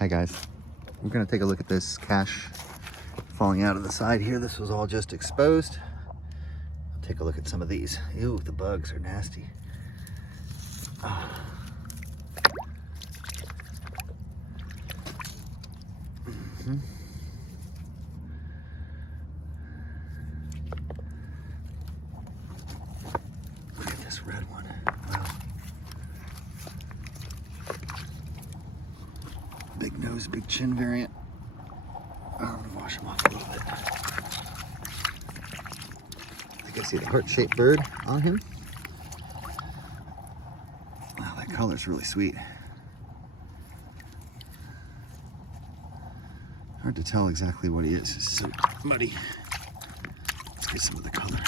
Hi guys, we're gonna take a look at this cache falling out of the side here. This was all just exposed. Take a look at some of these. Ew, the bugs are nasty. Look at this red one. Wow. Big nose, big chin variant. I'm gonna wash them off a little bit. I think I see the heart-shaped bird on him. Wow, that color's really sweet. Hard to tell exactly what he is. It's so muddy. Let's get some of the color.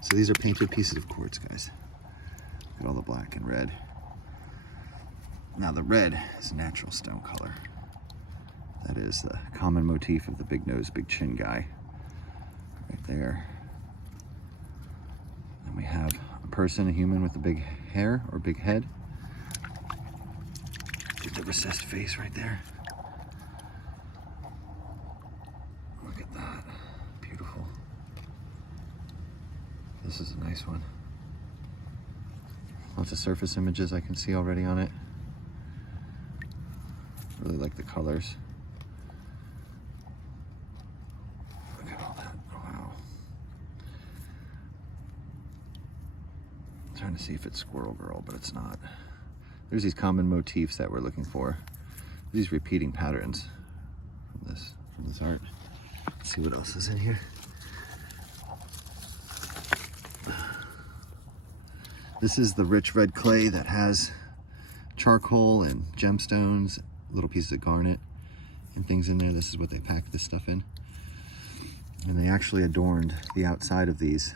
So these are painted pieces of quartz, guys. Look at all the black and red. Now the red is natural stone color. That is the common motif of the big nose, big chin guy. Right there. Then we have a person, a human with a big hair or big head. Get the recessed face right there. Look at that. Beautiful. This is a nice one. Lots of surface images I can see already on it. Really like the colors. Look at all that. Wow. I'm trying to see if it's Squirrel Girl, but it's not. There's these common motifs that we're looking for. These repeating patterns from this art. Let's see what else is in here. This is the rich red clay that has charcoal and gemstones, little pieces of garnet and things in there. This is what they packed this stuff in. And they actually adorned the outside of these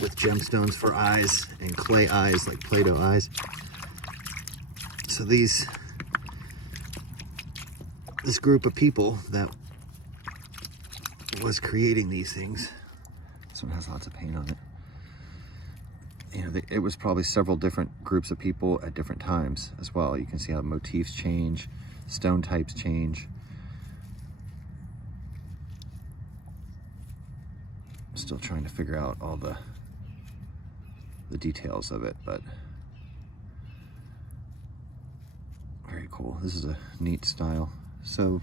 with gemstones for eyes and clay eyes, like Play-Doh eyes. So this group of people that was creating these things, this one has lots of paint on it. You know, it was probably several different groups of people at different times as well. You can see how motifs change, stone types change. I'm still trying to figure out all the details of it, but very cool. This is a neat style. So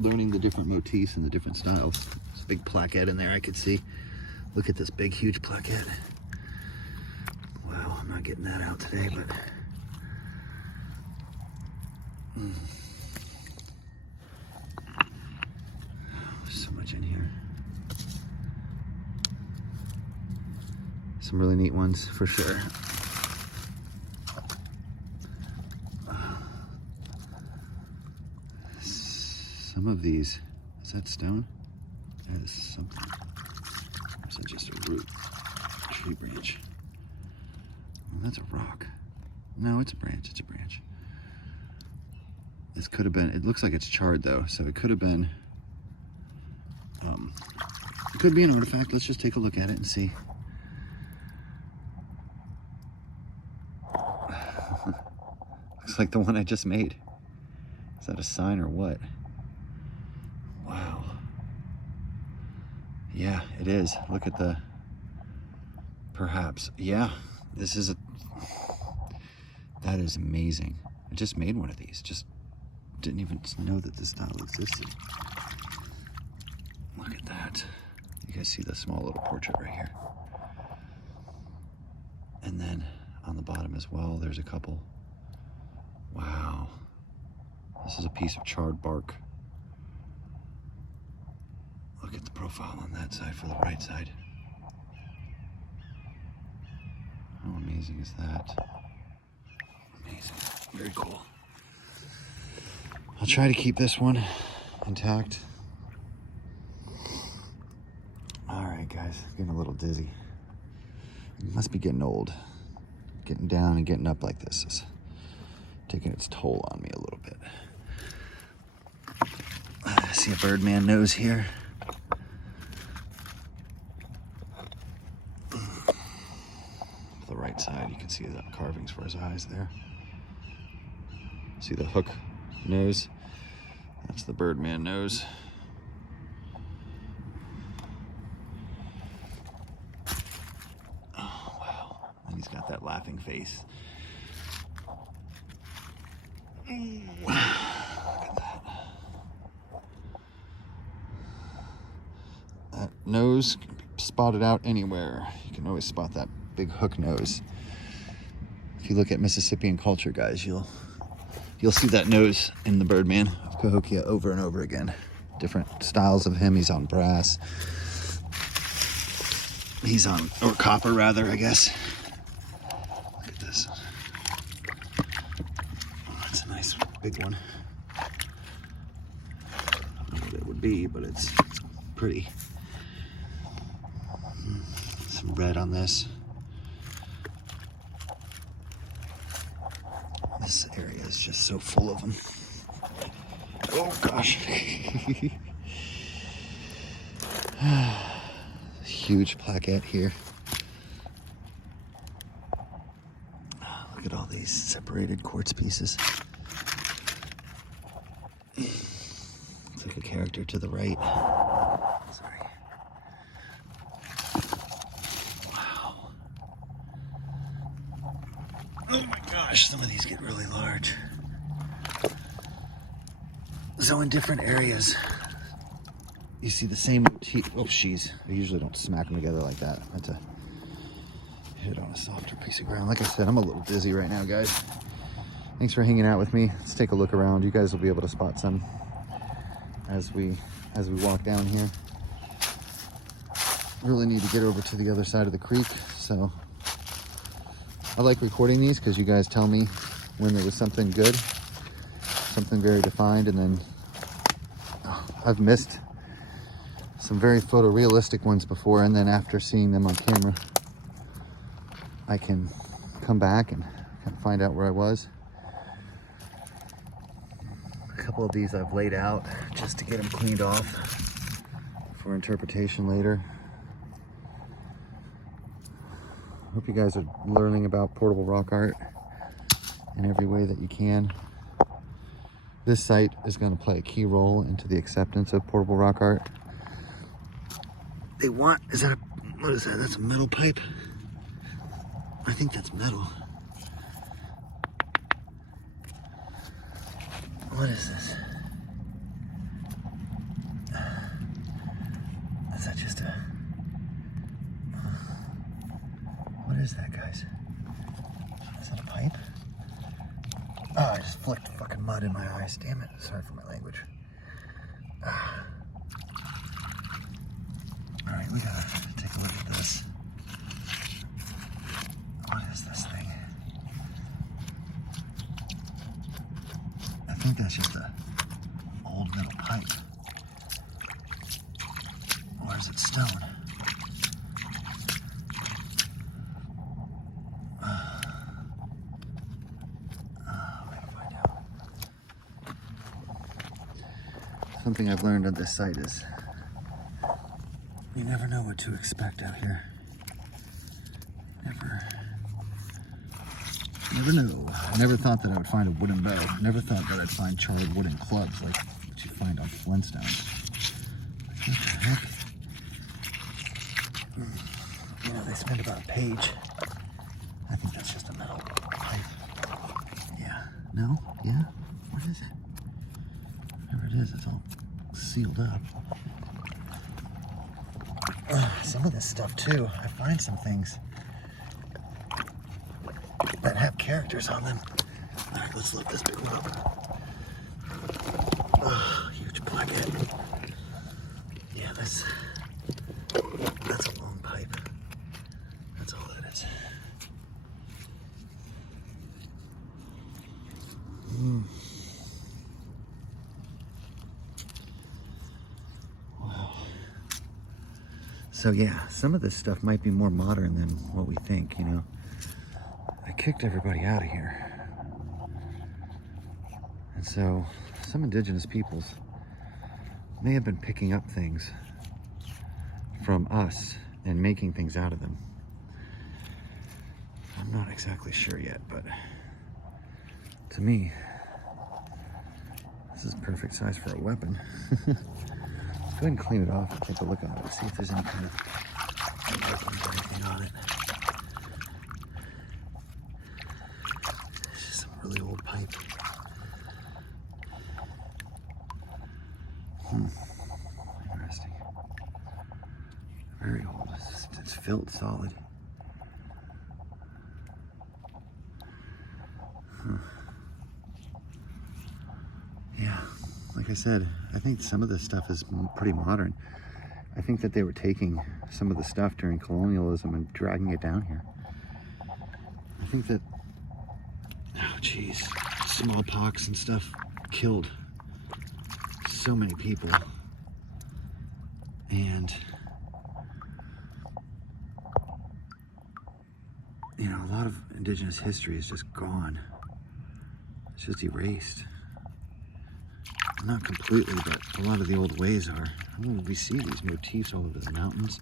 learning the different motifs and the different styles. There's a big plaquette in there I could see. Look at this big, huge plaquette. Wow, I'm not getting that out today, but there's so much in here. Some really neat ones for sure. Some of these, is that stone? That is something. Or is that just a root? Tree branch. Oh, that's a rock. No, it's a branch. It's a branch. This could have been, it looks like it's charred though, so it could have been, it could be an artifact. Let's just take a look at it and see. Looks like the one I just made. Is that a sign or what? Wow. Yeah, it is. Look at the, perhaps. Yeah, this is that is amazing. I just made one of these. Just didn't even know that this style existed. Look at that. You guys see the small little portrait right here. And then on the bottom as well, there's a couple. Wow. This is a piece of charred bark. Look at the profile on that side for the right side. How amazing is that? Amazing. Very cool. I'll try to keep this one intact. All right, guys, getting a little dizzy. It must be getting old. Getting down and getting up like this is taking its toll on me a little bit. I see a Birdman nose here. The right side, you can see the carvings for his eyes there. See the hook nose? That's the birdman nose. Oh, wow. And he's got that laughing face. Ooh. Look at that. That nose can be spotted out anywhere. You can always spot that big hook nose. If you look at Mississippian culture, guys, you'll see that nose in the birdman of Cahokia over and over again. Different styles of him. He's on brass. He's on, or copper rather, I guess. Look at this. Oh, that's a nice big one. I don't know what it would be, but it's pretty. Some red on this. This area is just so full of them. Oh gosh. Huge plaquette here. Look at all these separated quartz pieces. It's like a character to the right. Sorry. Wow. Oh my gosh, some of these get really large. So in different areas, you see the same motif. Oh, jeez. I usually don't smack them together like that. I had to hit it on a softer piece of ground. Like I said, I'm a little dizzy right now, guys. Thanks for hanging out with me. Let's take a look around. You guys will be able to spot some as we walk down here. Really need to get over to the other side of the creek, so I like recording these because you guys tell me when there was something good, something very defined, and then I've missed some very photorealistic ones before, and then after seeing them on camera, I can come back and kind of find out where I was. A couple of these I've laid out just to get them cleaned off for interpretation later. Hope you guys are learning about portable rock art in every way that you can. This site is going to play a key role into the acceptance of portable rock art. They want, what is that? That's a metal pipe? I think that's metal. What is this? Is that just a... What is that, guys? Is that a pipe? Oh, I just flicked fucking mud in my eyes. Damn it. Sorry for my language. Alright, we gotta take a look at this. What is this thing? I think that's just a old metal pipe. Or is it stone? Something I've learned on this site is you never know what to expect out here. Never know. I never thought that I would find a wooden bow. Never thought that I'd find charred wooden clubs like what you find on Flintstones. What the heck? You know, they spend about a page. I think that's just a metal pipe. Yeah. No? Yeah? What is it? Whatever it is, it's all sealed up. Some of this stuff too, I find some things that have characters on them. All right, let's lift this big one up. Oh, huge plaquette. Yeah, that's a long pipe. That's all that is. So yeah, some of this stuff might be more modern than what we think, you know. I kicked everybody out of here. And so some indigenous peoples may have been picking up things from us and making things out of them. I'm not exactly sure yet, but to me, This is perfect size for a weapon. Go ahead and clean it off and take a look at it. See if there's any kind of weapons or anything on it. It's just some really old pipe. Interesting. Very old. It's filled solid. Yeah, like I said, I think some of this stuff is pretty modern. I think that they were taking some of the stuff during colonialism and dragging it down here. I think that, oh geez, smallpox and stuff killed so many people. And, you know, a lot of indigenous history is just gone. It's just erased. Not completely, but a lot of the old ways are. I mean, we see these motifs all over the mountains.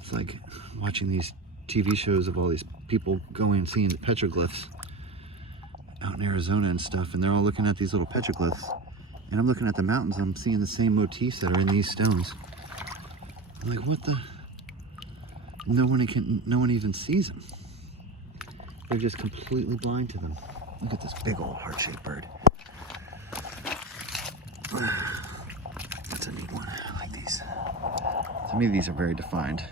It's like watching these TV shows of all these people going and seeing the petroglyphs out in Arizona and stuff, and they're all looking at these little petroglyphs. And I'm looking at the mountains, I'm seeing the same motifs that are in these stones. I'm like, what the? No one even sees them. They're just completely blind to them. Look at this big old heart-shaped bird. That's a neat one. I like these. To me, these are very defined.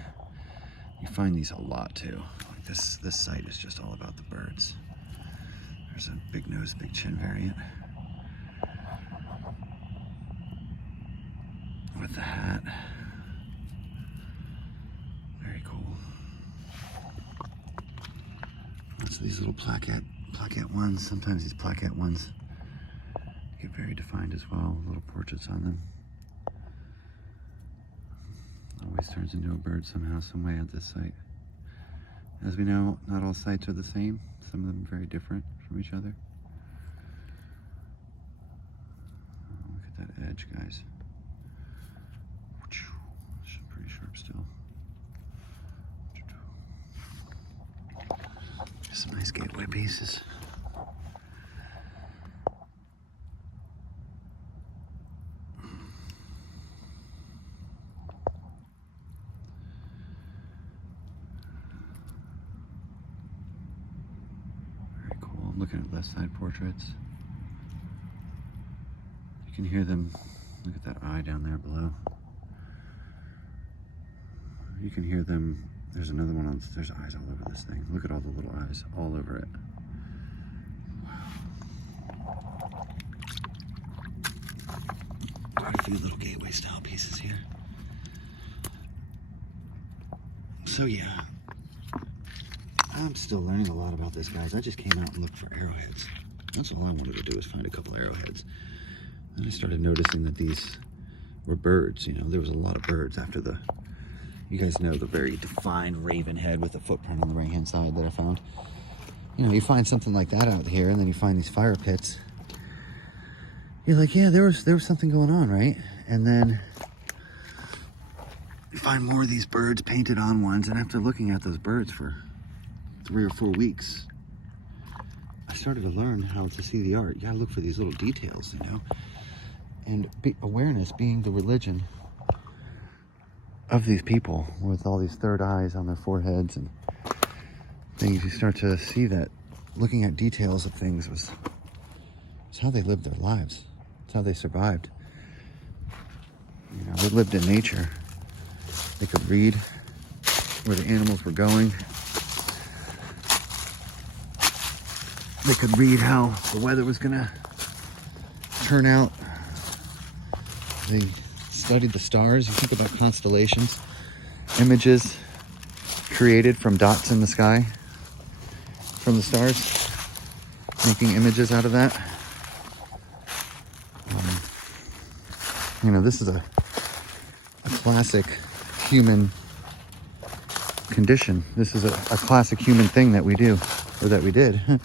You find these a lot too. Like this site is just all about the birds. There's a big nose, big chin variant with the hat. Very cool. Lots of these little plaquette ones. Sometimes these plaquette ones get very defined as well, little portraits on them. Always turns into a bird somehow, some way at this site. As we know, not all sites are the same. Some of them are very different from each other. Oh, look at that edge, guys. It's pretty sharp still. Some nice gateway pieces. I'm looking at left side portraits. You can hear them. Look at that eye down there below. You can hear them. There's another one on. There's eyes all over this thing. Look at all the little eyes all over it. Wow. Quite a few little gateway style pieces here. So yeah. I'm still learning a lot about this, guys. I just came out and looked for arrowheads. That's all I wanted to do, was find a couple arrowheads. Then I started noticing that these were birds. You know, there was a lot of birds after the, you guys know the very defined raven head with a footprint on the right-hand side that I found. You know, you find something like that out here, and then you find these fire pits. You're like, yeah, there was something going on, right? And then you find more of these birds painted on ones, and after looking at those birds for 3 or 4 weeks, I started to learn how to see the art. You gotta look for these little details, you know? And awareness being the religion of these people with all these third eyes on their foreheads and things, you start to see that looking at details of things was how they lived their lives. It's how they survived. You know, they lived in nature. They could read where the animals were going. They could read how the weather was gonna turn out. They studied the stars. You think about constellations, images created from dots in the sky, from the stars, making images out of that. You know, this is a classic human condition. This is a classic human thing that we do, or that we did. And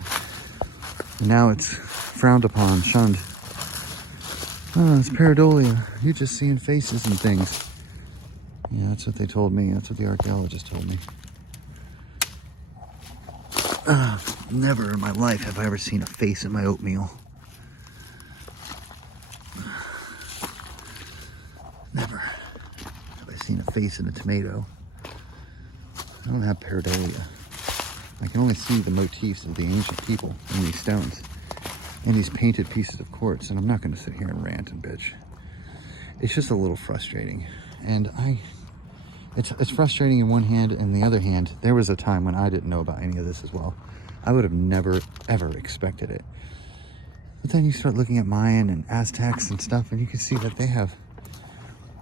now it's frowned upon, shunned. Oh, it's pareidolia. You're just seeing faces and things. Yeah, that's what they told me. That's what the archaeologist told me. Never in my life have I ever seen a face in my oatmeal. face in a tomato. I don't have pareidolia. I can only see the motifs of the ancient people in these stones, in these painted pieces of quartz, and I'm not going to sit here and rant and bitch. It's just a little frustrating, and it's frustrating in one hand, and the other hand, there was a time when I didn't know about any of this as well. I would have never, ever expected it. But then you start looking at Mayan and Aztecs and stuff, and you can see that they have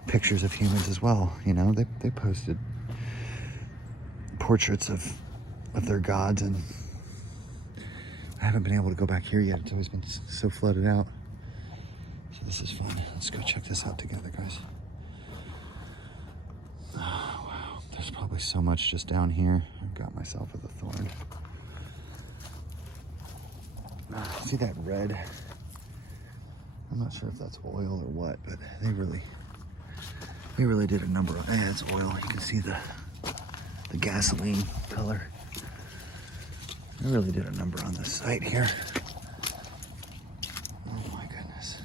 pictures of humans as well. You know, they posted portraits of their gods, and I haven't been able to go back here yet. It's always been so flooded out. So this is fun. Let's go check this out together, guys. Oh, wow. There's probably so much just down here. I've got myself with a thorn. See that red? I'm not sure if that's oil or what, but they really did a number on it. Yeah, it's oil. You can see the gasoline color. They really did a number on this site here. Oh my goodness.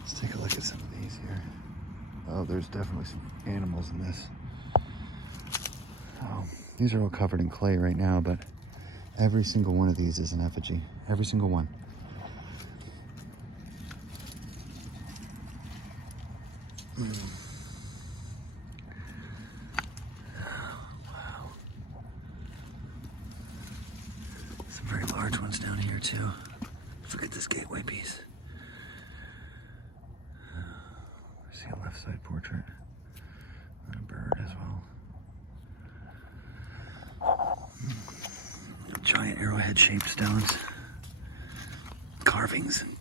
Let's take a look at some of these here. Oh, there's definitely some animals in this. Oh, these are all covered in clay right now, but every single one of these is an effigy. Every single one. Wow. Some very large ones down here too. Look at this gateway piece. I see a left side portrait and a bird as well. Giant arrowhead shaped stones. Carvings and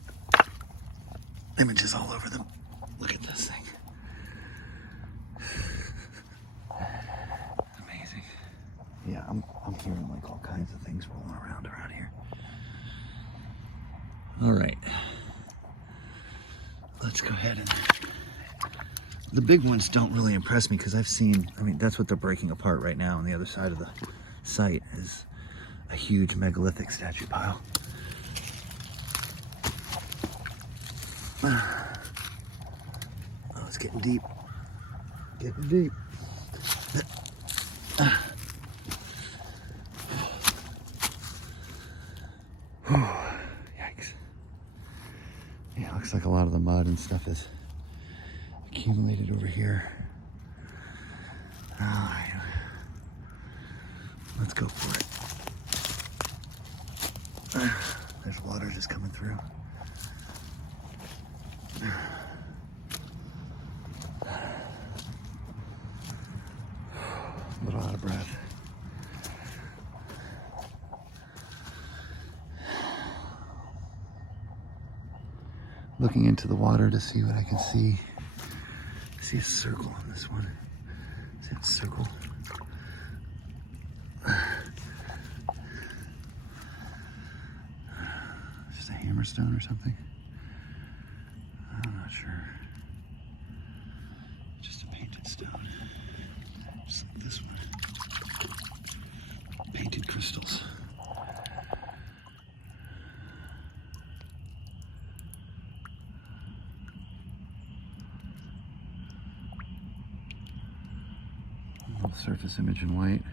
images all over them. Look at this thing. Amazing. Yeah, I'm hearing like all kinds of things rolling around here. All right. Let's go ahead and... The big ones don't really impress me because I've seen, I mean, that's what they're breaking apart right now on the other side of the site is a huge megalithic statue pile. Oh, it's getting deep. Getting deep. Yikes. Yeah, it looks like a lot of the mud and stuff is accumulated over here. All right. Let's go for it. There's water just coming through. A little out of breath. Looking into the water to see what I can see. I see a circle on this one. See that circle? Just a hammerstone or something? I'm not sure. Just a painted stone. Just like this one. Painted crystals. A little surface image in white.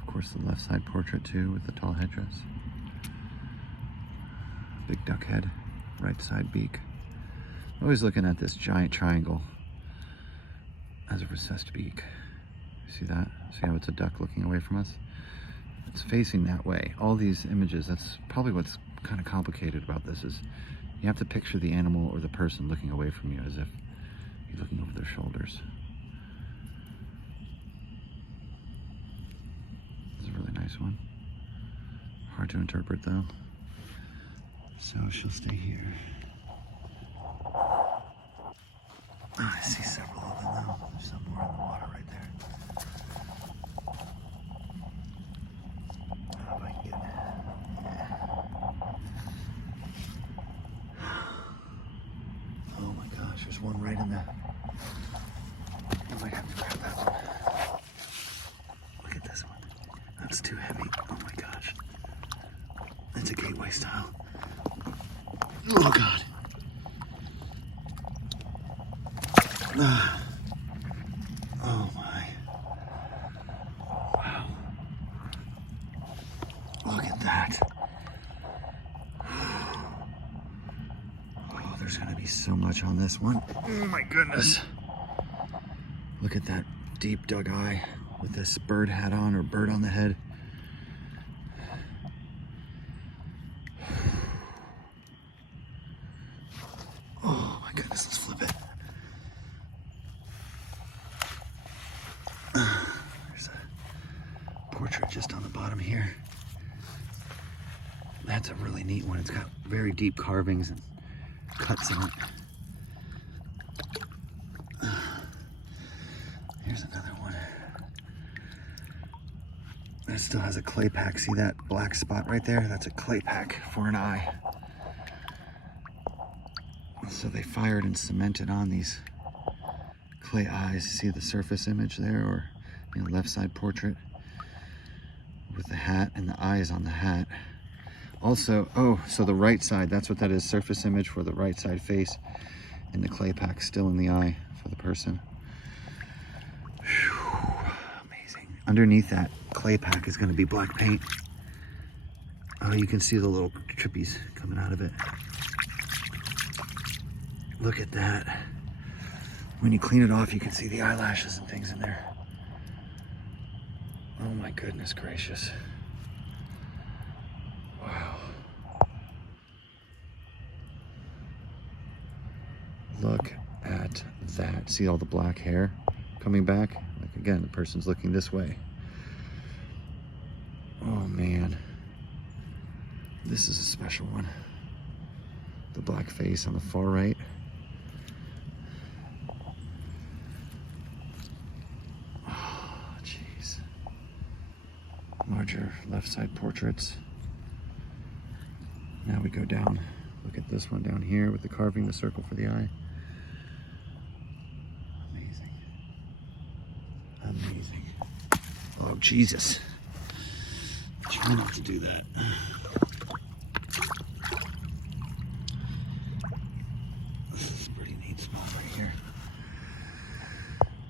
Of course, the left side portrait too with the tall headdress. Big duck head, right side beak. Always looking at this giant triangle as a recessed beak. See that? See how it's a duck looking away from us? It's facing that way. All these images, that's probably what's kind of complicated about this is you have to picture the animal or the person looking away from you as if you're looking over their shoulders. This is a really nice one. Hard to interpret though. So she'll stay here. Oh, I see several of them now. There's some more in the water right there. Oh, if I can get it. Oh my gosh, there's one right in there. I might have to grab that one. Look at this one. That's too heavy. Oh my gosh. That's a gateway style. Oh God. Oh my. Wow. Look at that. Oh, there's gonna be so much on this one. Oh my goodness. Look at that deep dug eye with this bird hat on, or bird on the head. Oh my goodness, let's flip it. There's a portrait just on the bottom here. That's a really neat one. It's got very deep carvings and cuts on it. Here's another one. That still has a clay pack. See that black spot right there? That's a clay pack for an eye. So they fired and cemented on these clay eyes. See the surface image there, or left side portrait with the hat and the eyes on the hat. Also, oh, so the right side, that's what that is, surface image for the right side face, and the clay pack still in the eye for the person. Whew, amazing. Underneath that clay pack is going to be black paint. Oh, you can see the little trippies coming out of it. Look at that. When you clean it off, you can see the eyelashes and things in there. Oh my goodness gracious. Wow. Look at that. See all the black hair coming back? Like again, the person's looking this way. Oh man. This is a special one. The black face on the far right. Oh, jeez. Larger left side portraits. Now we go down. Look at this one down here with the carving, the circle for the eye. Amazing. Amazing. Oh, Jesus. Try not to do that. This is a pretty neat spot right here.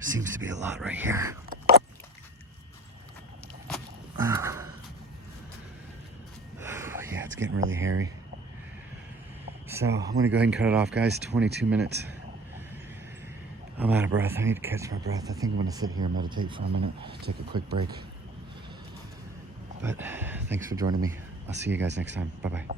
Seems to be a lot right here. Yeah, it's getting really hairy. So I'm gonna go ahead and cut it off, guys. 22 minutes. I'm out of breath. I need to catch my breath. I think I'm gonna sit here and meditate for a minute, take a quick break. But thanks for joining me. I'll see you guys next time. Bye-bye.